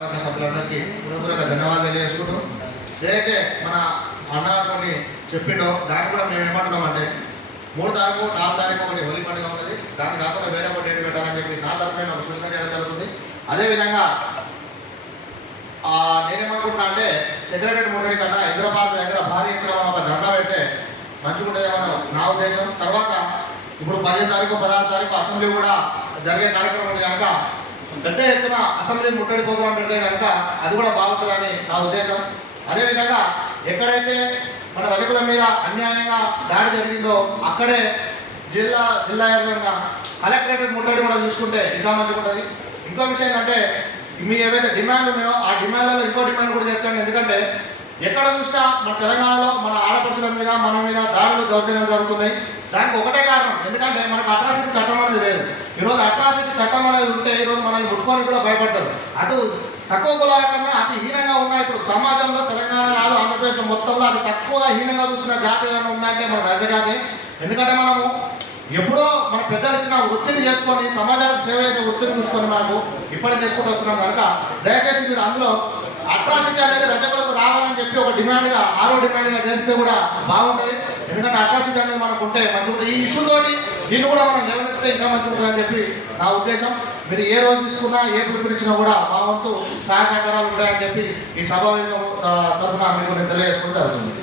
సభ్యులందరికీ హృదయపూర్వక ధన్యవాదాలు తెలియజేసుకుంటూ ఏదైతే మన అన్న కొన్ని చెప్పిండో దాన్ని కూడా మేము ఏమంటున్నామంటే 3 తారీఖు 4 తారీఖు ఒకటి హోలీ పండుగ ఉంటుంది. దాన్ని కాకుండా వేరే ఒక డేట్ పెట్టాలని చెప్పి నా తరఫున ఒక సూచన చేయడం జరుగుతుంది. అదేవిధంగా నేనేమనుకుంటున్నా అంటే సెక్రటరీ ముట్టడి కన్నా హైదరాబాద్ దగ్గర భారీ ఎత్తున ఒక ధర్నా పెడితే మంచిగుంటుందేమో నా ఉద్దేశం. తర్వాత ఇప్పుడు 15 తారీఖు 16 తారీఖు అసెంబ్లీ కూడా జరిగే కార్యక్రమం ఉంది కనుక పెద్ద ఎత్తున అసెంబ్లీ ముట్టడి ప్రోగ్రాం పెడితే కనుక అది కూడా బాగుంటుందని నా ఉద్దేశం. అదేవిధంగా ఎక్కడైతే మన రజకుల మీద అన్యాయంగా దాడి జరిగిందో అక్కడే జిల్లా వ్యాప్తంగా కలెక్టరేట్ ముట్టడి కూడా చూసుకుంటే ఇంకా మంచిగా ఉంటుంది. ఇంకో విషయం ఏంటంటే మీ ఏవైతే డిమాండ్లు ఉన్నాయో ఆ డిమాండ్లలో ఇంకో డిమాండ్ కూడా చేర్చండి. ఎందుకంటే ఎక్కడ చూసినా మన తెలంగాణలో మన ఆడపడుచుల మీద మన మీద దాడులు దౌర్జన్యాలు జరుగుతున్నాయి. దానికి ఒకటే కారణం, ఎందుకంటే మనకు అట్రాసిటీ చట్టం అనేది లేదు. ఈరోజు అట్రాసిటీ చట్టం అనేది ఉంటే ఈరోజు మనల్ని ముట్టుకొని కూడా భయపడతారు. అటు తక్కువ కులాల కన్నా అతి హీనంగా ఉన్నాయి. ఇప్పుడు సమాజంలో తెలంగాణ కాదు ఆంధ్రప్రదేశ్ మొత్తంలో అతి తక్కువ హీనంగా చూసిన జాతి ఏమైనా ఉన్నాయంటే మన రైతు జాతి. ఎందుకంటే మనము ఎప్పుడో మన పెద్దలు ఇచ్చిన వృత్తిని చేసుకొని సమాజానికి సేవ చేసే వృత్తిని చూసుకొని మనకు ఇప్పటికి చేసుకుంటూ వస్తున్నాం కనుక దయచేసి మీరు అందులో అట్రాసిటీ అనేది రజకులకు రావాలని చెప్పి ఒక డిమాండ్గా 6వ డిమాండ్గా చేస్తే కూడా బాగుంటుంది. ఎందుకంటే అట్రాసిటీ అనేది మనకు ఉంటే మంచిగా ఉంటుంది. ఈ ఇష్యూ తోటి దీన్ని కూడా మనం లేవనెత్తితే ఇంకా మంచిగా ఉంటుందని చెప్పి నా ఉద్దేశం. మీరు ఏ రోజు తీసుకున్నా ఏ పిలుపునిచ్చినా కూడా మా వంతు సహాయ సహకారాలు ఉంటాయని చెప్పి ఈ సభ తరఫున మీకు నేను తెలియజేసుకుంటూ జరుగుతుంది.